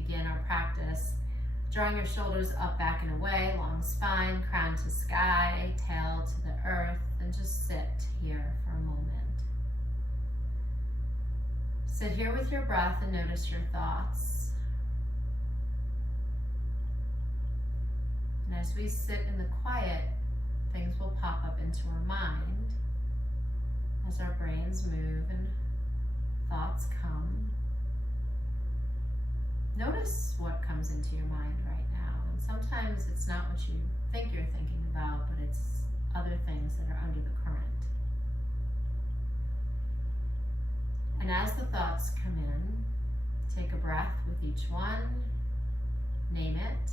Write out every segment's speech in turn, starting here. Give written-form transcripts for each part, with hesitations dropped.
begin our practice. Drawing your shoulders up, back, and away, long spine, crown to sky, tail to the earth, and just sit here for a moment. Sit here with your breath and notice your thoughts. And as we sit in the quiet, things will pop up into our mind as our brains move and thoughts come. Notice what comes into your mind right now. And sometimes it's not what you think you're thinking about, but it's other things that are under the current. And as the thoughts come in, take a breath with each one, name it,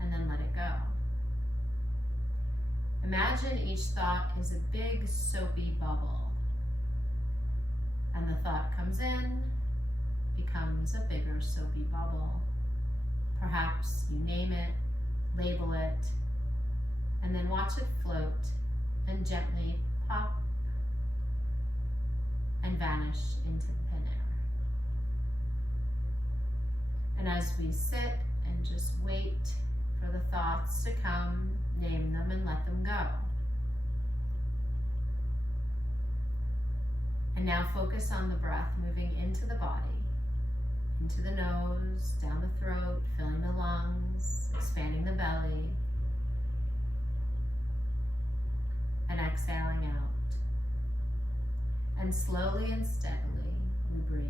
and then let it go. Imagine each thought is a big soapy bubble. And the thought comes in, becomes a bigger soapy bubble. Perhaps you name it, label it, and then watch it float and gently pop and vanish into the thin air. And as we sit and just wait for the thoughts to come, name them and let them go. And now focus on the breath moving into the body, into the nose, down the throat, filling the lungs, expanding the belly, and exhaling out. And slowly and steadily, we breathe.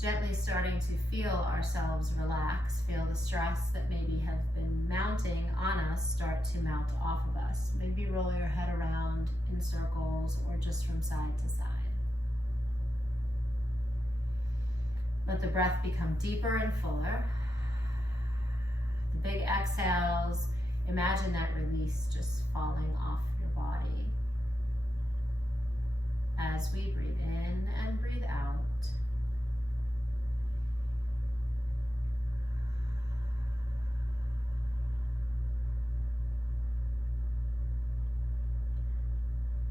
Gently starting to feel ourselves relax, feel the stress that maybe have been mounting on us start to mount off of us. Maybe roll your head around in circles or just from side to side. Let the breath become deeper and fuller. The big exhales, imagine that release just falling off your body. As we breathe in and breathe out.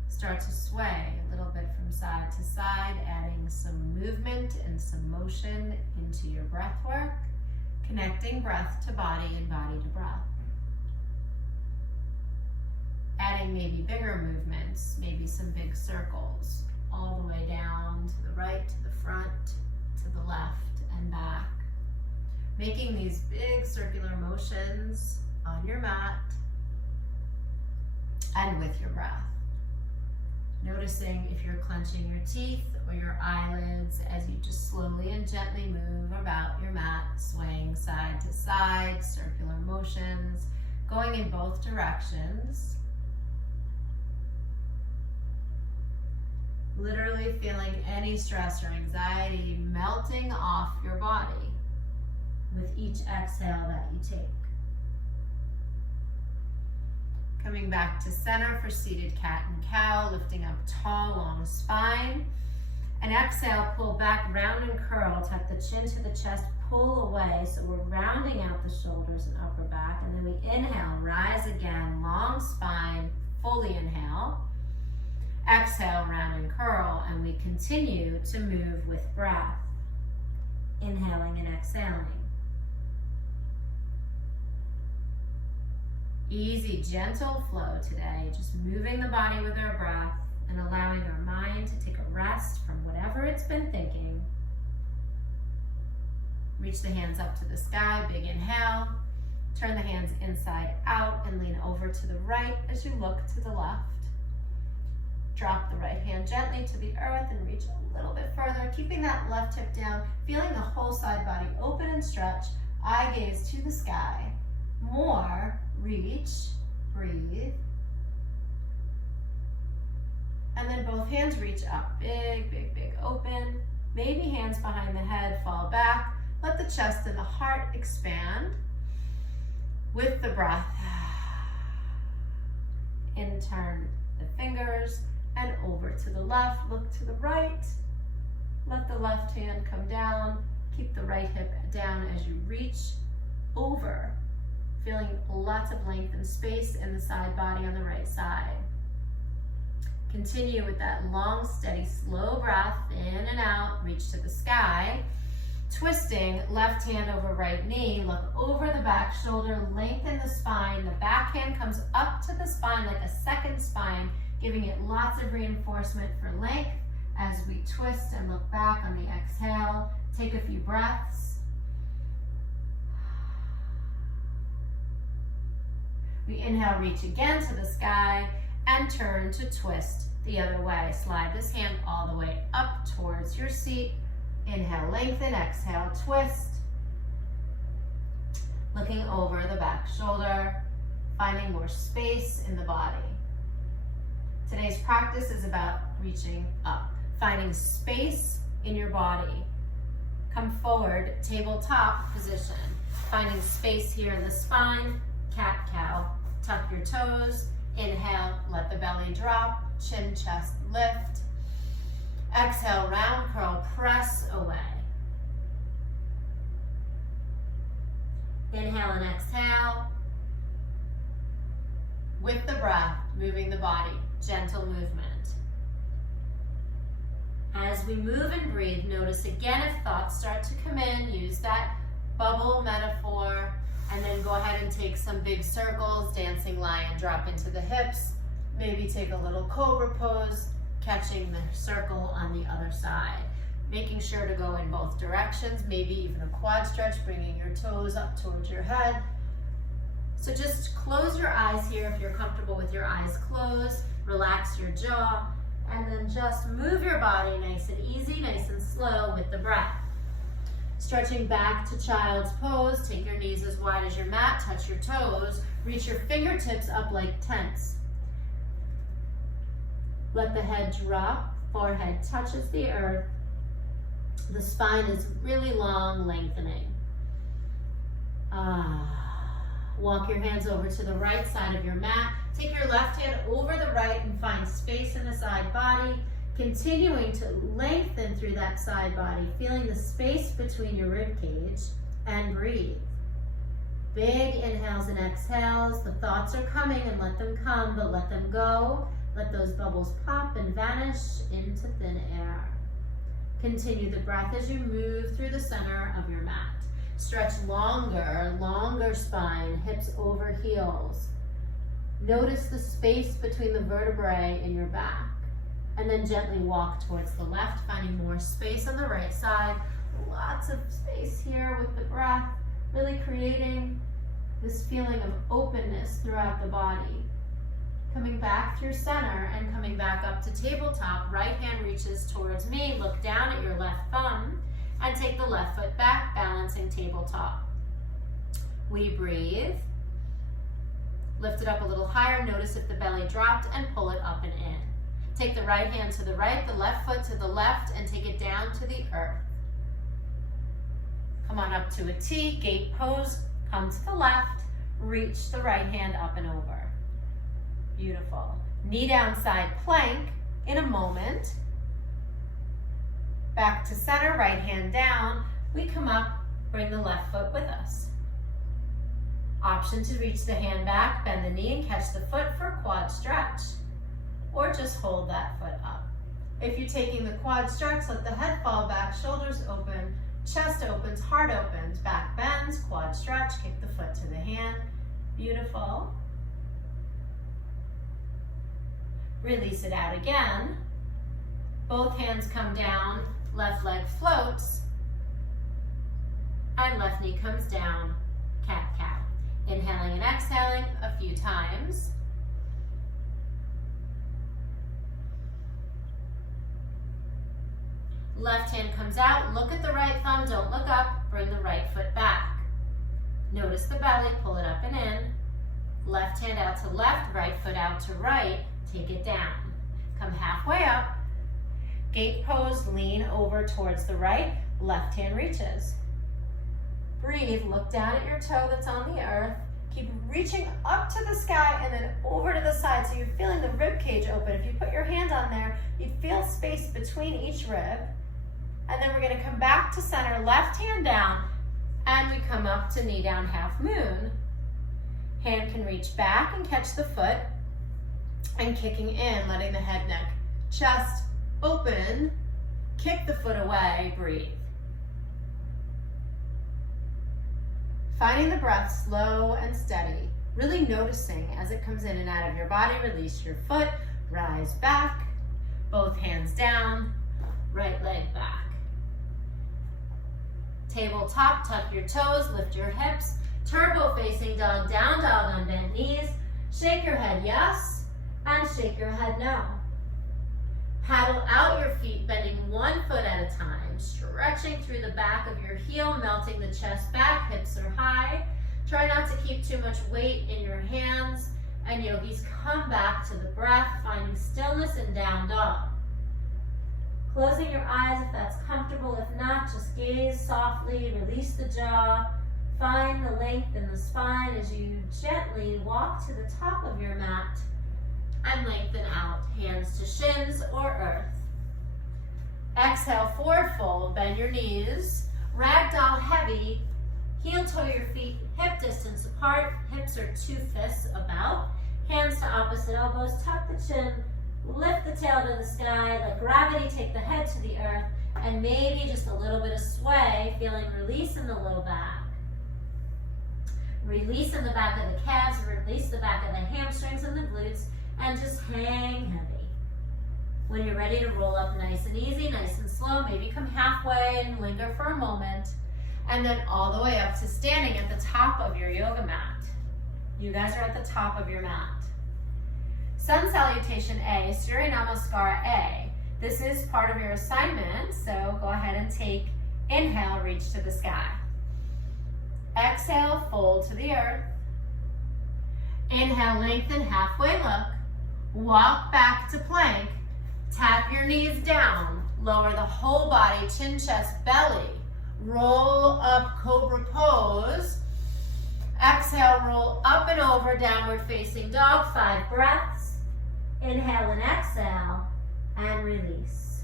Start to sway a little bit from side to side, adding some movement and some motion into your breath work, connecting breath to body and body to breath. Adding maybe bigger movements, maybe some big circles, all the way down to the right, to the front, to the left, and back. Making these big circular motions on your mat and with your breath. Noticing if you're clenching your teeth or your eyelids as you just slowly and gently move about your mat, swaying side to side, circular motions, going in both directions. Literally feeling any stress or anxiety melting off your body with each exhale that you take. Coming back to center for seated cat and cow, lifting up tall, long spine. And exhale, pull back, round and curl, tuck the chin to the chest, pull away. So we're rounding out the shoulders and upper back. And then we inhale, rise again, long spine, fully inhale. Exhale, round and curl, and we continue to move with breath. Inhaling and exhaling. Easy, gentle flow today, just moving the body with our breath and allowing our mind to take a rest from whatever it's been thinking. Reach the hands up to the sky, big inhale. Turn the hands inside out and lean over to the right as you look to the left. Drop the right hand gently to the earth and reach a little bit further, keeping that left hip down, feeling the whole side body open and stretch, eye gaze to the sky. More, reach, breathe. And then both hands reach up, big, big, big open. Maybe hands behind the head, fall back. Let the chest and the heart expand with the breath. In turn the fingers and over to the left, look to the right. Let the left hand come down. Keep the right hip down as you reach over, feeling lots of length and space in the side body on the right side. Continue with that long, steady, slow breath, in and out, reach to the sky. Twisting, left hand over right knee, look over the back shoulder, lengthen the spine. The back hand comes up to the spine like a second spine, giving it lots of reinforcement for length as we twist and look back on the exhale. Take a few breaths. We inhale, reach again to the sky, and turn to twist the other way. Slide this hand all the way up towards your seat. Inhale, lengthen, exhale, twist. Looking over the back shoulder, finding more space in the body. Today's practice is about reaching up, finding space in your body. Come forward, tabletop position. Finding space here in the spine, cat-cow. Tuck your toes. Inhale, let the belly drop, chin, chest lift. Exhale, round curl, press away. Inhale and exhale. With the breath, moving the body, gentle movement. As we move and breathe, notice again if thoughts start to come in, use that bubble metaphor, and then go ahead and take some big circles, dancing lion, drop into the hips. Maybe take a little cobra pose, catching the circle on the other side. Making sure to go in both directions, maybe even a quad stretch, bringing your toes up towards your head. So just close your eyes here if you're comfortable with your eyes closed. Relax your jaw, and then just move your body nice and easy, nice and slow with the breath. Stretching back to child's pose, take your knees as wide as your mat, touch your toes, reach your fingertips up like tents. Let the head drop, forehead touches the earth. The spine is really long, lengthening. Walk your hands over to the right side of your mat. Take your left hand over the right and find space in the side body. Continuing to lengthen through that side body, feeling the space between your rib cage, and breathe. Big inhales and exhales. The thoughts are coming, and let them come, but let them go. Let those bubbles pop and vanish into thin air. Continue the breath as you move through the center of your mat. Stretch longer spine, hips over heels. Notice the space between the vertebrae in your back. And then gently walk towards the left, finding more space on the right side. Lots of space here with the breath, really creating this feeling of openness throughout the body. Coming back through center and coming back up to tabletop. Right hand reaches towards me. Look down at your left thumb and take the left foot back, balancing tabletop. We breathe. Lift it up a little higher. Notice if the belly dropped and pull it up and in. Take the right hand to the right, the left foot to the left, and take it down to the earth. Come on up to a T, gate pose. Come to the left. Reach the right hand up and over. Beautiful. Knee down side plank in a moment. Back to center, right hand down. We come up, bring the left foot with us. Option to reach the hand back, bend the knee and catch the foot for a quad stretch. Or just hold that foot up. If you're taking the quad stretch, let the head fall back, shoulders open, chest opens, heart opens, back bends, quad stretch, kick the foot to the hand. Beautiful. Release it out again. Both hands come down, left leg floats, and left knee comes down, cat-cow. Inhaling and exhaling a few times. Left hand comes out, look at the right thumb, don't look up, bring the right foot back. Notice the belly, pull it up and in. Left hand out to left, right foot out to right, take it down. Come halfway up, gate pose, lean over towards the right, left hand reaches. Breathe, look down at your toe that's on the earth, keep reaching up to the sky and then over to the side so you're feeling the rib cage open. If you put your hand on there, you feel space between each rib. And then we're going to come back to center, left hand down, and we come up to knee down half moon. Hand can reach back and catch the foot. And kicking in, letting the head, neck, chest open. Kick the foot away, breathe. Finding the breath slow and steady, really noticing as it comes in and out of your body. Release your foot, rise back, both hands down, right leg back. Tabletop, tuck your toes, lift your hips, turbo facing dog, down dog on bent knees. Shake your head yes, and shake your head no. Paddle out your feet, bending one foot at a time, stretching through the back of your heel, melting the chest back, hips are high. Try not to keep too much weight in your hands, and yogis, come back to the breath, finding stillness in down dog. Closing your eyes if that's comfortable. If not, just gaze softly, release the jaw, find the length in the spine as you gently walk to the top of your mat and lengthen out, hands to shins or earth. Exhale, forward fold, bend your knees, ragdoll heavy, heel toe your feet hip distance apart, hips are 2 fists about, hands to opposite elbows, tuck the chin, lift the tail to the sky, let gravity take the head to the earth, and maybe just a little bit of sway, feeling release in the low back. Release in the back of the calves, release the back of the hamstrings and the glutes, and just hang heavy. When you're ready to roll up nice and easy, nice and slow, maybe come halfway and linger for a moment, and then all the way up to standing at the top of your yoga mat. You guys are at the top of your mat. Sun Salutation A, Surya Namaskar A. This is part of your assignment, so go ahead and take, inhale, reach to the sky. Exhale, fold to the earth. Inhale, lengthen, halfway look. Walk back to plank. Tap your knees down. Lower the whole body, chin, chest, belly. Roll up, cobra pose. Exhale, roll up and over, downward facing dog, 5 breaths. Inhale and exhale, and release.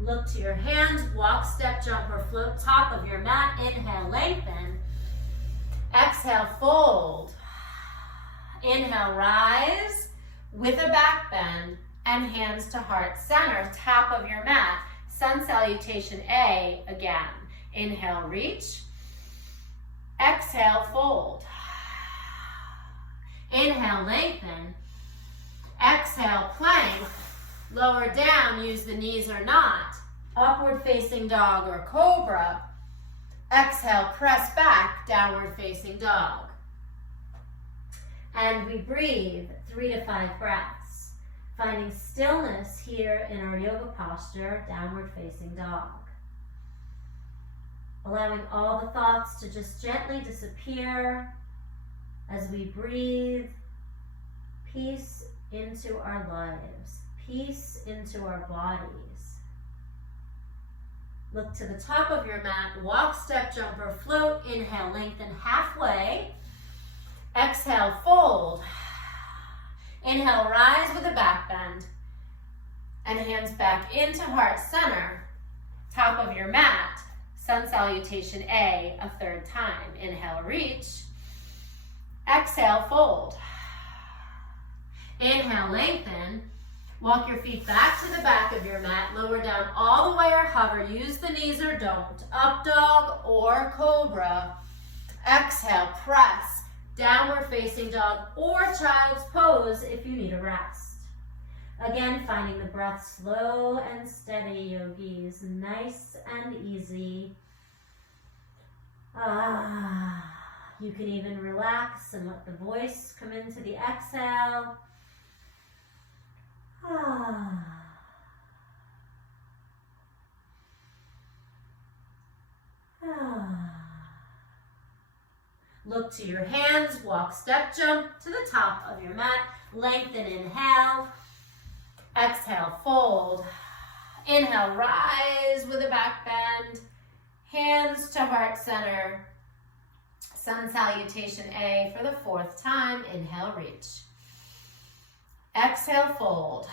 Look to your hands, walk, step, jump, or float, top of your mat. Inhale, lengthen. Exhale, fold. Inhale, rise with a back bend and hands to heart center, top of your mat. Sun Salutation A again. Inhale, reach. Exhale, fold. Inhale, lengthen. Exhale, plank. Lower down, use the knees or not. Upward facing dog or cobra. Exhale, press back, downward facing dog. And we breathe 3 to 5 breaths, finding stillness here in our yoga posture, downward facing dog. Allowing all the thoughts to just gently disappear as we breathe peace into our lives. Peace into our bodies. Look to the top of your mat, walk, step, jump, or float. Inhale, lengthen halfway. Exhale, fold. Inhale, rise with a back bend. And hands back into heart center. Top of your mat, Sun Salutation A, a 3rd time. Inhale, reach. Exhale, fold. Inhale, lengthen. Walk your feet back to the back of your mat, lower down all the way or hover. Use the knees or don't. Up dog or cobra. Exhale, press. Downward facing dog or child's pose if you need a rest. Again, finding the breath slow and steady, yogis. Nice and easy. You can even relax and let the voice come into the exhale. Look to your hands, walk, step, jump to the top of your mat. Lengthen, inhale. Exhale, fold. Inhale, rise with a back bend. Hands to heart center. Sun Salutation A for the 4th time. Inhale, reach. Exhale, fold.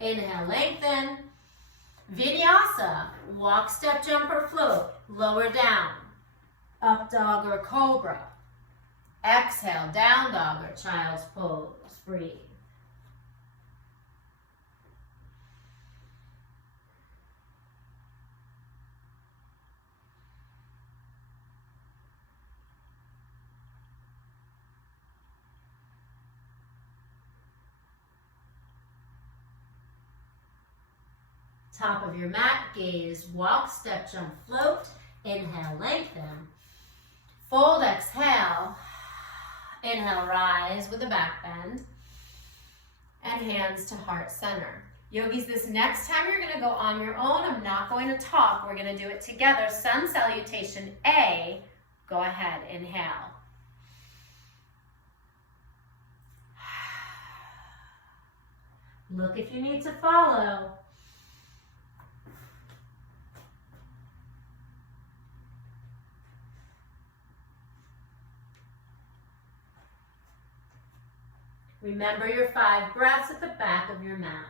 Inhale, lengthen. Vinyasa, walk, step, jump, or float. Lower down. Up dog or cobra. Exhale, down dog or child's pose. Breathe. Top of your mat, gaze, walk, step, jump, float. Inhale, lengthen. Fold, exhale. Inhale, rise with a back bend. And hands to heart center. Yogis, this next time you're gonna go on your own. I'm not going to talk. We're gonna do it together. Sun Salutation A. Go ahead, inhale. Look if you need to follow. Remember your 5 breaths at the back of your mat.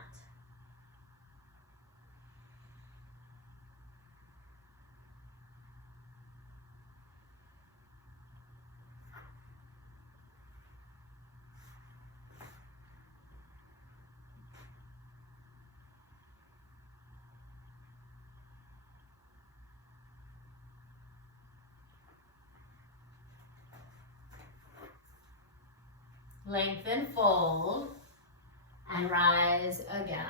Lengthen, fold, and rise again.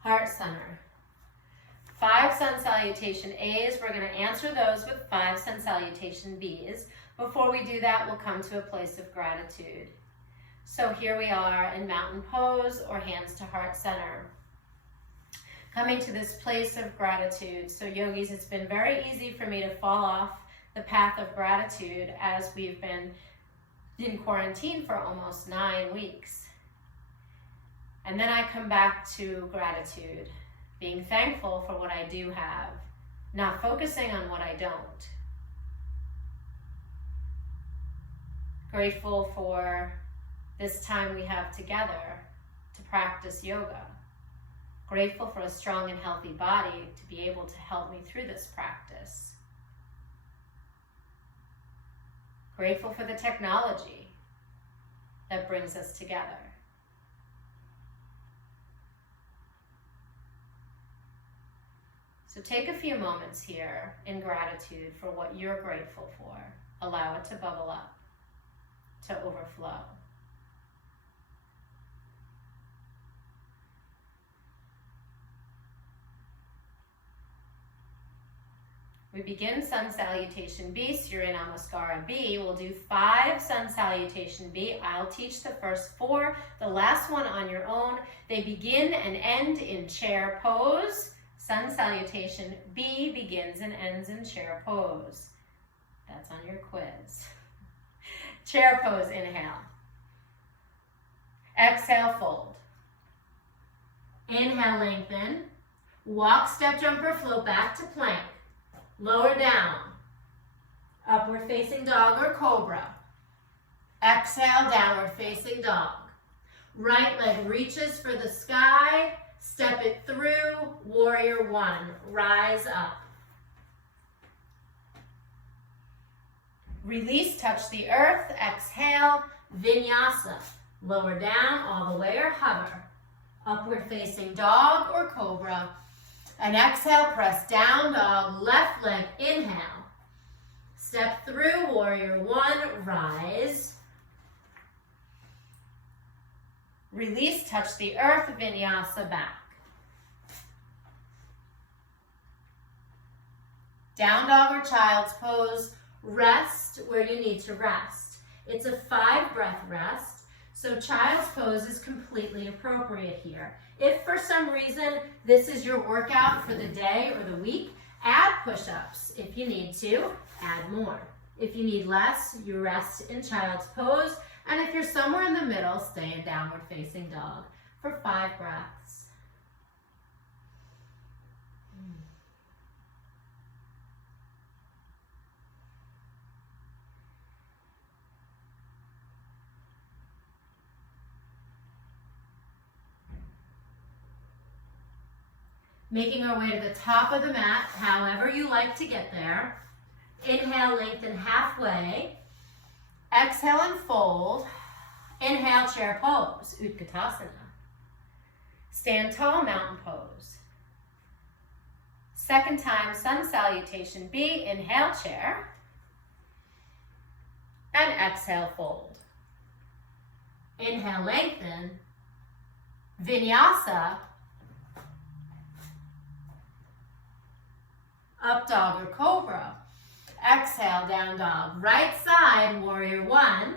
Heart center. 5 Sun Salutation A's. We're going to answer those with 5 Sun Salutation B's. Before we do that, we'll come to a place of gratitude. So here we are in mountain pose or hands to heart center. Coming to this place of gratitude. So yogis, it's been very easy for me to fall off the path of gratitude as we've been in quarantine for almost 9 weeks. And then I come back to gratitude, being thankful for what I do have, not focusing on what I don't. Grateful for this time we have together to practice yoga. Grateful for a strong and healthy body to be able to help me through this practice. Grateful for the technology that brings us together. So take a few moments here in gratitude for what you're grateful for. Allow it to bubble up, to overflow. We begin Sun Salutation B, Surya Namaskara B. We'll do 5 Sun Salutation B. I'll teach the first 4, the last one on your own. They begin and end in chair pose. Sun Salutation B begins and ends in chair pose. That's on your quiz. Chair pose, inhale. Exhale, fold. Inhale, lengthen. Walk, step, jump, or float back to plank. Lower down, upward facing dog or cobra. Exhale, downward facing dog. Right leg reaches for the sky, step it through, warrior 1, rise up. Release, touch the earth, exhale, vinyasa. Lower down all the way or hover. Upward facing dog or cobra. And exhale, press down dog, left leg, inhale. Step through, warrior 1, rise. Release, touch the earth, vinyasa back. Down dog or child's pose, rest where you need to rest. It's a 5-breath rest, so child's pose is completely appropriate here. If for some reason this is your workout for the day or the week, add push-ups. If you need to, add more. If you need less, you rest in child's pose. And if you're somewhere in the middle, stay in downward facing dog for 5 breaths. Making our way to the top of the mat, however you like to get there. Inhale, lengthen halfway. Exhale and fold. Inhale, chair pose, Utkatasana. Stand tall, mountain pose. Second time, Sun Salutation B. Inhale, chair. And exhale, fold. Inhale, lengthen. Vinyasa. Up dog or cobra. Exhale, down dog. Right side, warrior one.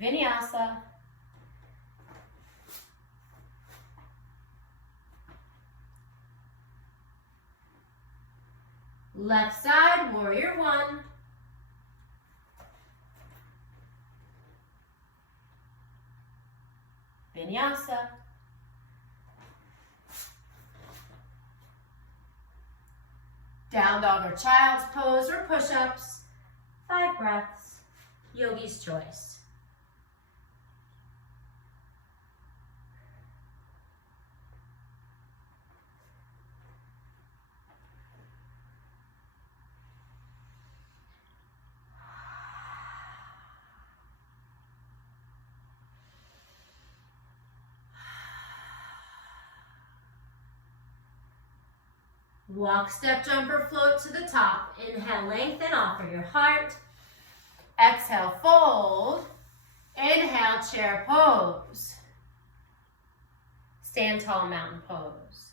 Vinyasa. Left side, warrior one. Vinyasa. Down dog or child's pose or push-ups. 5 breaths. Yogi's choice. Walk, step, jump, or float to the top. Inhale, lengthen, offer your heart. Exhale, fold. Inhale, chair pose. Stand tall, mountain pose.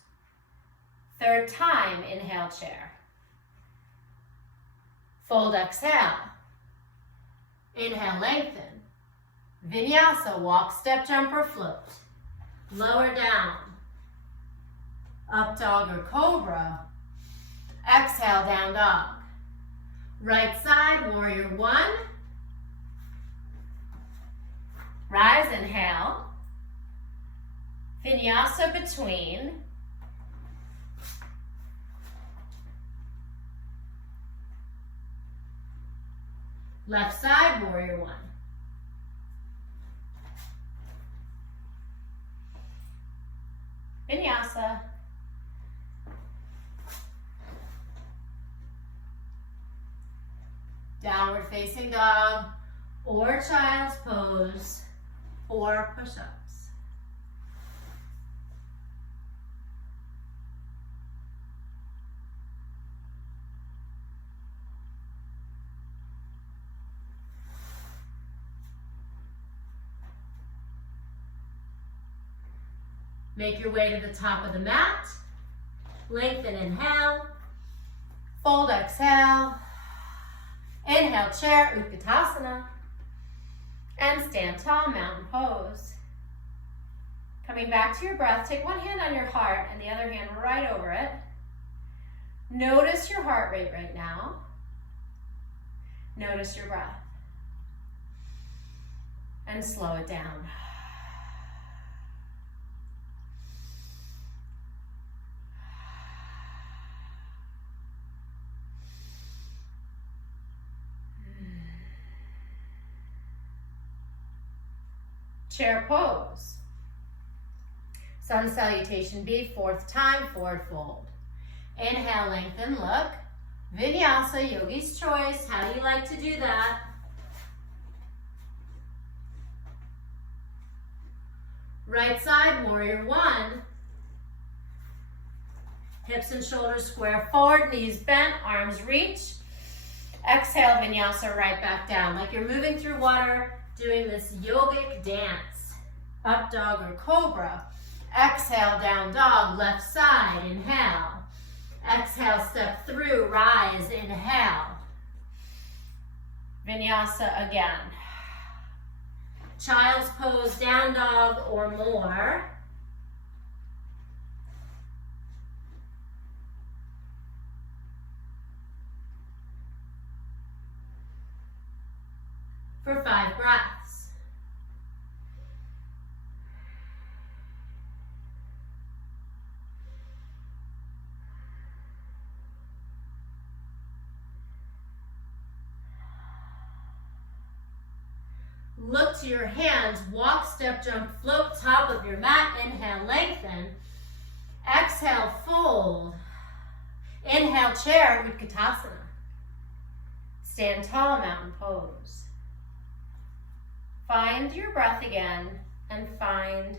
Third time, inhale, chair. Fold, exhale. Inhale, lengthen. Vinyasa, walk, step, jump, or float. Lower down. Up dog or cobra. Exhale, down dog. Right side, warrior one. Rise, inhale. Vinyasa between. Left side, warrior one. Vinyasa. Downward facing dog, or child's pose, or push-ups. Make your way to the top of the mat. Lengthen, inhale. Fold, exhale. Inhale, chair, Utkatasana. And stand tall, mountain pose. Coming back to your breath, take one hand on your heart and the other hand right over it. Notice your heart rate right now. Notice your breath. And slow it down. Chair pose. Sun Salutation B, fourth time, forward fold. Inhale, lengthen, look. Vinyasa, yogi's choice. How do you like to do that? Right side, warrior one. Hips and shoulders square forward, knees bent, arms reach. Exhale, vinyasa, right back down. Like you're moving through water, doing this yogic dance. Up dog or cobra. Exhale, down dog, left side, inhale. Exhale, step through, rise, inhale. Vinyasa again. Child's pose, down dog or more. For 5 breaths. Look to your hands, walk, step, jump, float, top of your mat. Inhale, lengthen. Exhale, fold. Inhale, chair, Utkatasana. Stand tall, mountain pose. Find your breath again and find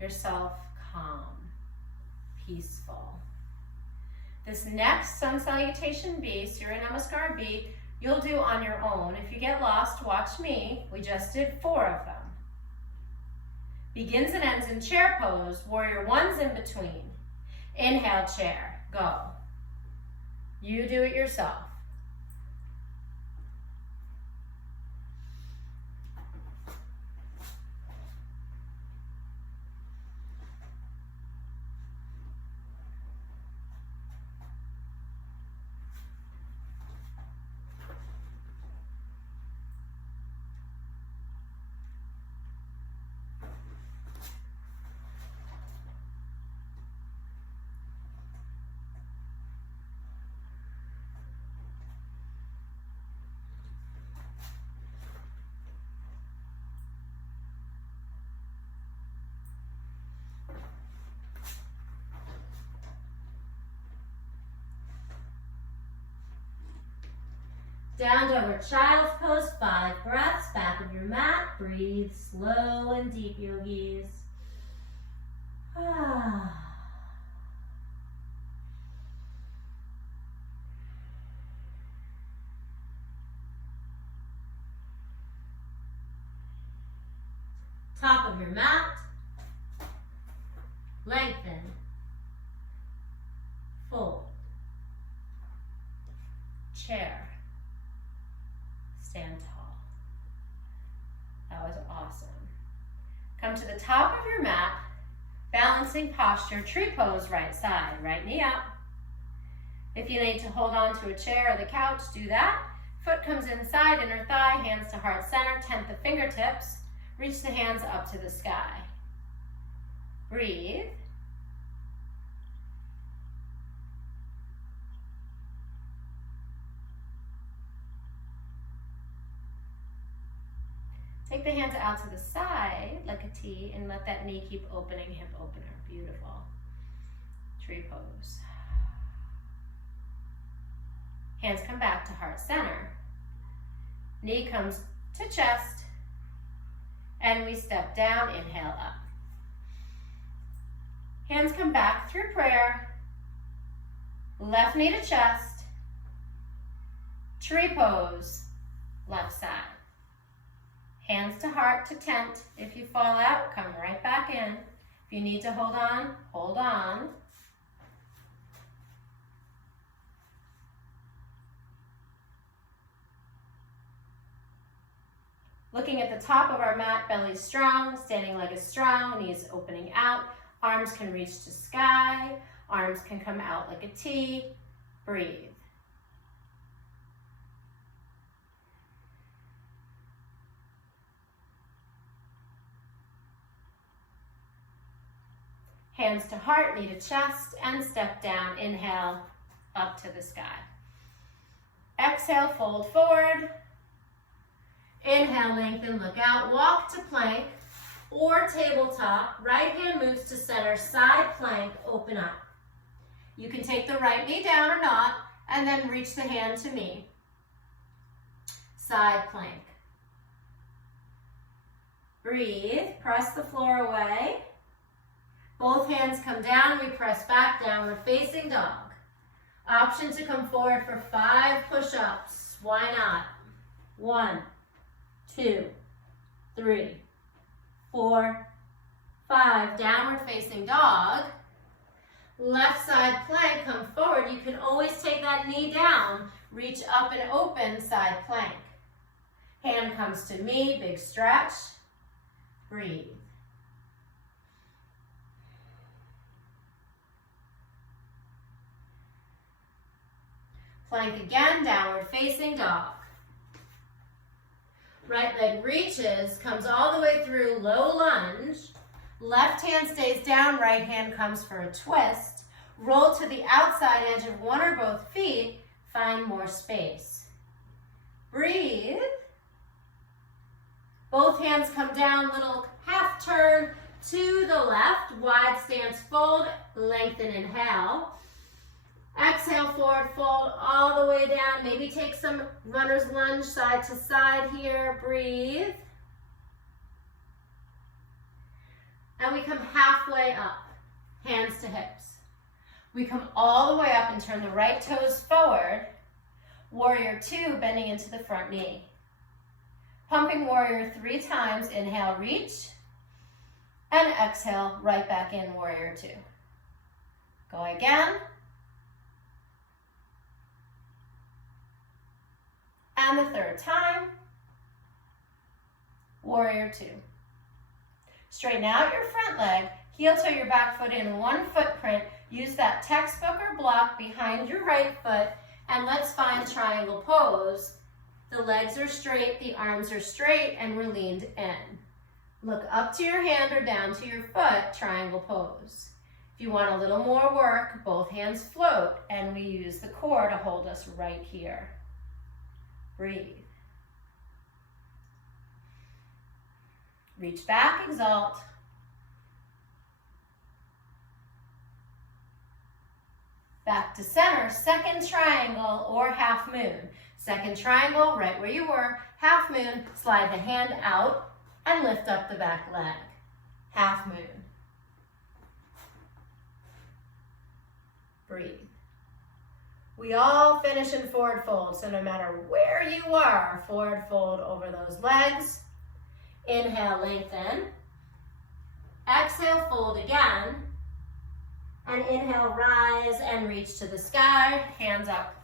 yourself calm, peaceful. This next Sun Salutation B, Surya Namaskar B, you'll do on your own. If you get lost, watch me. We just did 4 of them. Begins and ends in chair pose. Warrior 1's in between. Inhale, chair. Go. You do it yourself. Down over child's pose, 5 breaths, back of your mat. Breathe slow and deep, yogis. Top of your mat. Lengthen. Fold. Chair. Stand tall. That was awesome. Come to the top of your mat, balancing posture, tree pose, right side, right knee up. If you need to hold on to a chair or the couch, do that. Foot comes inside, inner thigh, hands to heart center, 10th of fingertips. Reach the hands up to the sky. Breathe. Take the hands out to the side like a T and let that knee keep opening, hip opener. Beautiful. Tree pose. Hands come back to heart center. Knee comes to chest. And we step down, inhale up. Hands come back through prayer. Left knee to chest. Tree pose, left side. Hands to heart to tent. If you fall out, come right back in. If you need to hold on, hold on. Looking at the top of our mat, belly strong, standing leg is strong, knees opening out. Arms can reach to sky. Arms can come out like a T. Breathe. Hands to heart, knee to chest, and step down. Inhale, up to the sky. Exhale, fold forward. Inhale, lengthen, look out. Walk to plank or tabletop. Right hand moves to center, side plank, open up. You can take the right knee down or not, and then reach the hand to me. Side plank. Breathe, press the floor away. Both hands come down, we press back, downward facing dog. Option to come forward for 5 push-ups. Why not? 1, 2, 3, 4, 5. Downward facing dog. Left side plank, come forward. You can always take that knee down. Reach up and open, side plank. Hand comes to me, big stretch. Breathe. Plank again, downward facing dog. Right leg reaches, comes all the way through, low lunge. Left hand stays down, right hand comes for a twist. Roll to the outside edge of one or both feet, find more space. Breathe. Both hands come down, little half turn to the left, wide stance fold, lengthen, inhale. Exhale, forward fold all the way down. Maybe take some runner's lunge side to side here, breathe. And we come halfway up, hands to hips. We come all the way up and turn the right toes forward. Warrior 2, bending into the front knee. Pumping warrior 3 times, inhale, reach. And exhale, right back in, warrior 2. Go again. And the third time, warrior 2. Straighten out your front leg, heel toe your back foot in one footprint. Use that textbook or block behind your right foot, and let's find triangle pose. The legs are straight, the arms are straight, and we're leaned in. Look up to your hand or down to your foot, triangle pose. If you want a little more work, both hands float, and we use the core to hold us right here. Breathe. Reach back, exalt. Back to center, second triangle or half moon. Second triangle, right where you were. Half moon, slide the hand out and lift up the back leg. Half moon. Breathe. We all finish in forward fold, so no matter where you are, forward fold over those legs. Inhale, lengthen. Exhale, fold again. And inhale, rise and reach to the sky, hands up.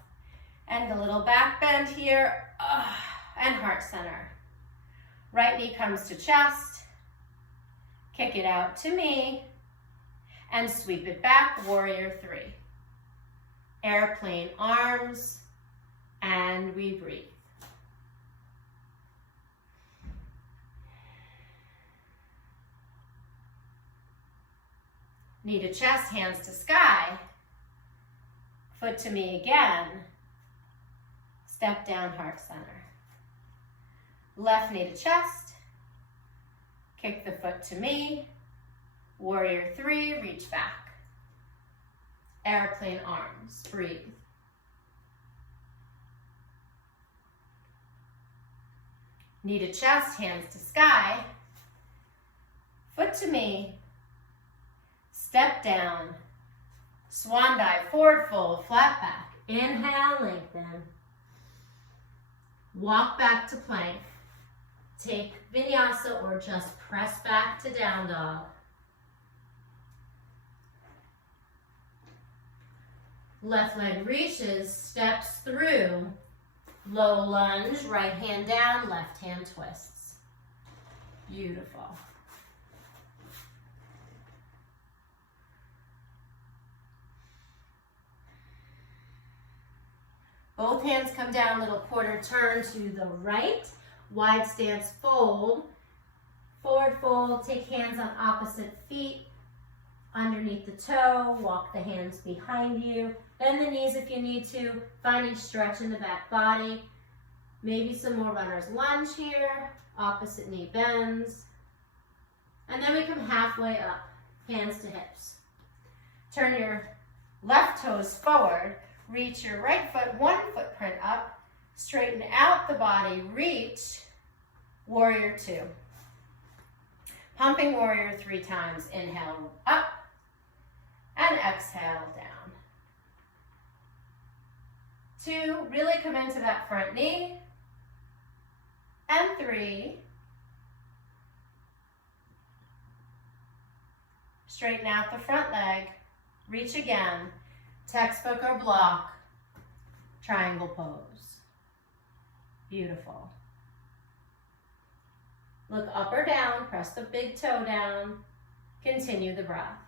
And a little back bend here, and heart center. Right knee comes to chest. Kick it out to me. And sweep it back, warrior 3. Airplane arms, and we breathe. Knee to chest, hands to sky. Foot to me again. Step down, heart center. Left knee to chest. Kick the foot to me. Warrior 3, reach back. Airplane arms, breathe. Knee to chest, hands to sky. Foot to me. Step down. Swan dive, forward fold, flat back. Inhale, lengthen. Walk back to plank. Take vinyasa or just press back to down dog. Left leg reaches, steps through. Low lunge, right hand down, left hand twists. Beautiful. Both hands come down, little quarter turn to the right. Wide stance fold. Forward fold, take hands on opposite feet. Underneath the toe, walk the hands behind you. Bend the knees if you need to. Finding stretch in the back body. Maybe some more runner's lunge here. Opposite knee bends. And then we come halfway up, hands to hips. Turn your left toes forward. Reach your right foot, one footprint up. Straighten out the body, reach. Warrior 2. Pumping warrior 3 times. Inhale up and exhale down. 2, really come into that front knee. And 3. Straighten out the front leg. Reach again. Textbook or block. Triangle pose. Beautiful. Look up or down, press the big toe down. Continue the breath.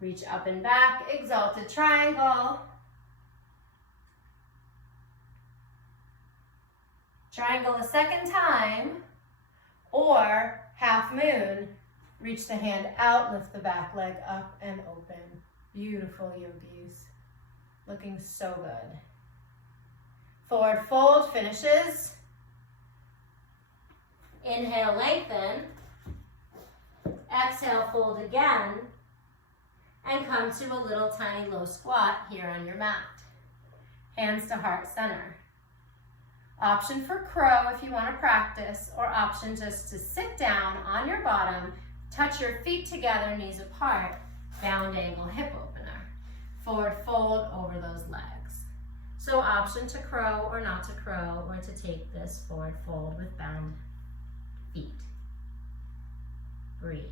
Reach up and back, exalted triangle. Triangle a second time, or half moon. Reach the hand out, lift the back leg up and open. Beautiful, yogis. Looking so good. Forward fold finishes. Inhale, lengthen. Exhale, fold again. And come to a little tiny low squat here on your mat. Hands to heart center. Option for crow if you want to practice, or option just to sit down on your bottom, touch your feet together, knees apart, bound angle hip opener. Forward fold over those legs. So option to crow or not to crow, or to take this forward fold with bound feet. Breathe.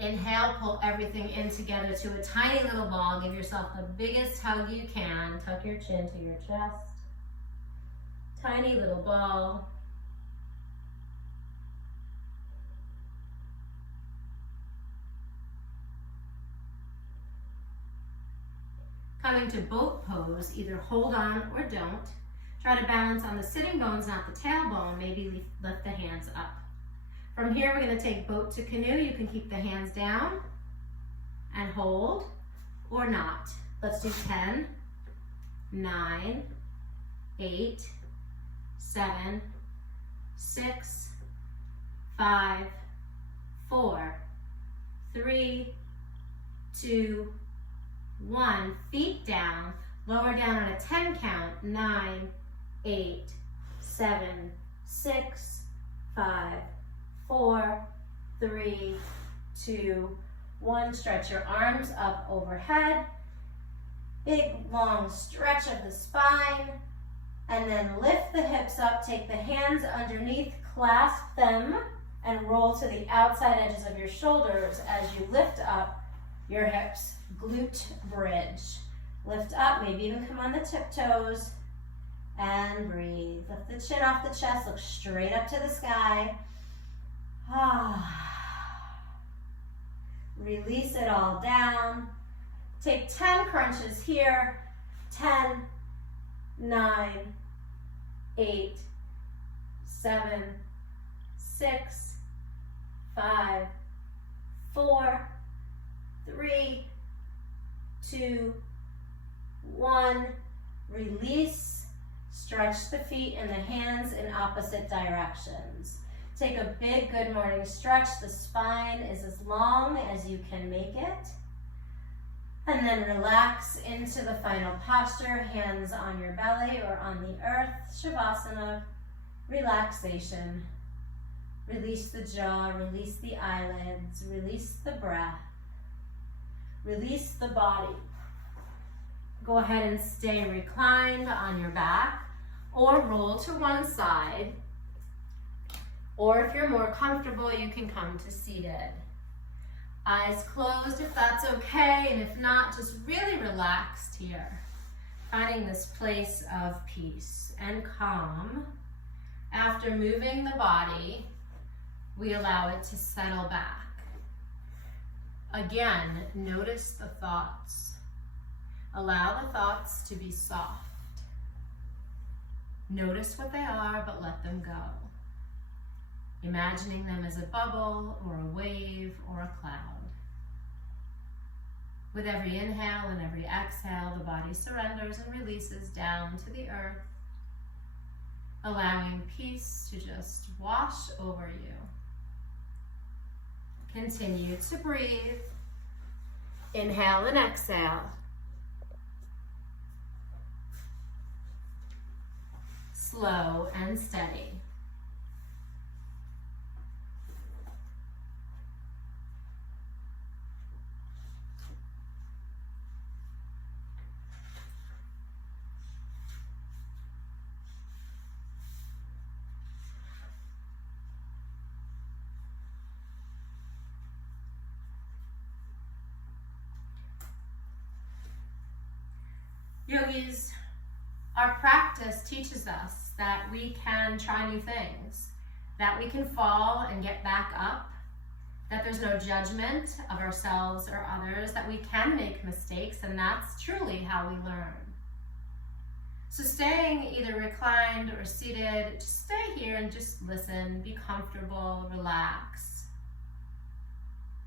Inhale, pull everything in together to a tiny little ball. Give yourself the biggest hug you can. Tuck your chin to your chest. Tiny little ball. Coming to boat pose, either hold on or don't. Try to balance on the sitting bones, not the tailbone. Maybe lift the hands up. From here, we're going to take boat to canoe. You can keep the hands down and hold, or not. Let's do 10, 9, 8, 7, 6, 5, 4, 3, 2, 1. Feet down. Lower down on a 10 count. 9, 8, 7, 6, 5, 4, 3, 2, 1. Stretch your arms up overhead. Big long stretch of the spine. And then lift the hips up. Take the hands underneath, clasp them, and roll to the outside edges of your shoulders as you lift up your hips. Glute bridge. Lift up, maybe even come on the tiptoes. And breathe. Lift the chin off the chest. Look straight up to the sky. Release it all down. Take 10 crunches here. 10, 9, 8, 7, 6, 5, 4, 3, 2, 1. Release. Stretch the feet and the hands in opposite directions. Take a big good morning stretch. The spine is as long as you can make it. And then relax into the final posture. Hands on your belly or on the earth. Shavasana. Relaxation. Release the jaw. Release the eyelids. Release the breath. Release the body. Go ahead and stay reclined on your back or roll to one side. Or if you're more comfortable, you can come to seated. Eyes closed if that's okay, and if not, just really relaxed here. Finding this place of peace and calm. After moving the body, we allow it to settle back. Again, notice the thoughts. Allow the thoughts to be soft. Notice what they are, but let them go. Imagining them as a bubble or a wave or a cloud. With every inhale and every exhale, the body surrenders and releases down to the earth, allowing peace to just wash over you. Continue to breathe. Inhale and exhale. Slow and steady. Yogis, our practice teaches us that we can try new things, that we can fall and get back up, that there's no judgment of ourselves or others, that we can make mistakes, and that's truly how we learn. So staying either reclined or seated, just stay here and just listen, be comfortable, relax.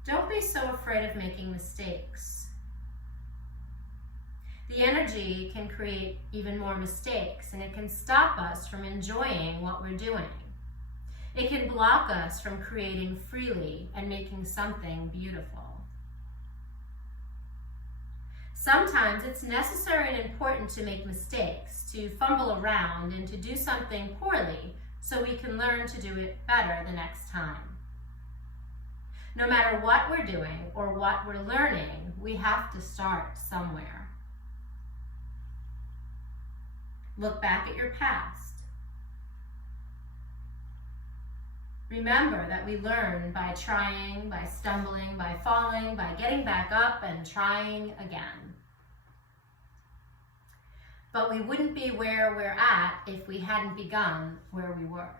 Don't be so afraid of making mistakes. The energy can create even more mistakes, and it can stop us from enjoying what we're doing. It can block us from creating freely and making something beautiful. Sometimes it's necessary and important to make mistakes, to fumble around and to do something poorly so we can learn to do it better the next time. No matter what we're doing or what we're learning, we have to start somewhere. Look back at your past. Remember that we learn by trying, by stumbling, by falling, by getting back up and trying again. But we wouldn't be where we're at if we hadn't begun where we were.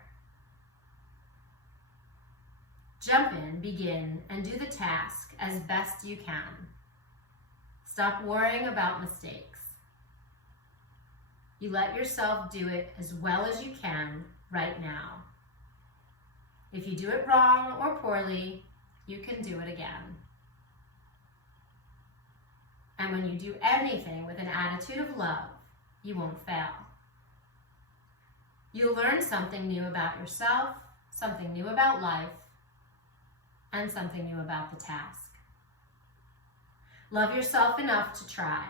Jump in, begin, and do the task as best you can. Stop worrying about mistakes. You let yourself do it as well as you can right now. If you do it wrong or poorly, you can do it again. And when you do anything with an attitude of love, you won't fail. You'll learn something new about yourself, something new about life, and something new about the task. Love yourself enough to try.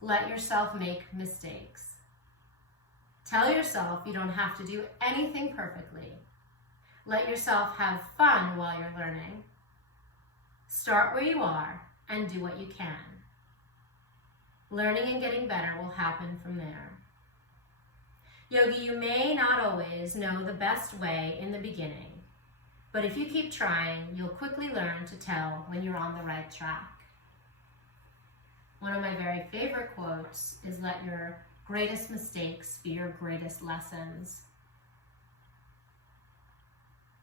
Let yourself make mistakes. Tell yourself you don't have to do anything perfectly. Let yourself have fun while you're learning. Start where you are and do what you can. Learning and getting better will happen from there. Yogi, you may not always know the best way in the beginning, but if you keep trying, you'll quickly learn to tell when you're on the right track. One of my very favorite quotes is, "Let your greatest mistakes be your greatest lessons."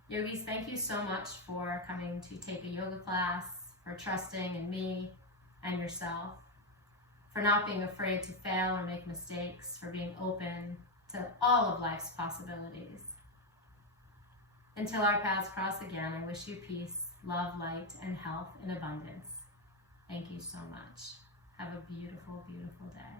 Yogis, thank you so much for coming to take a yoga class, for trusting in me and yourself, for not being afraid to fail or make mistakes, for being open to all of life's possibilities. Until our paths cross again, I wish you peace, love, light, and health in abundance. Thank you so much. Have a beautiful, beautiful day.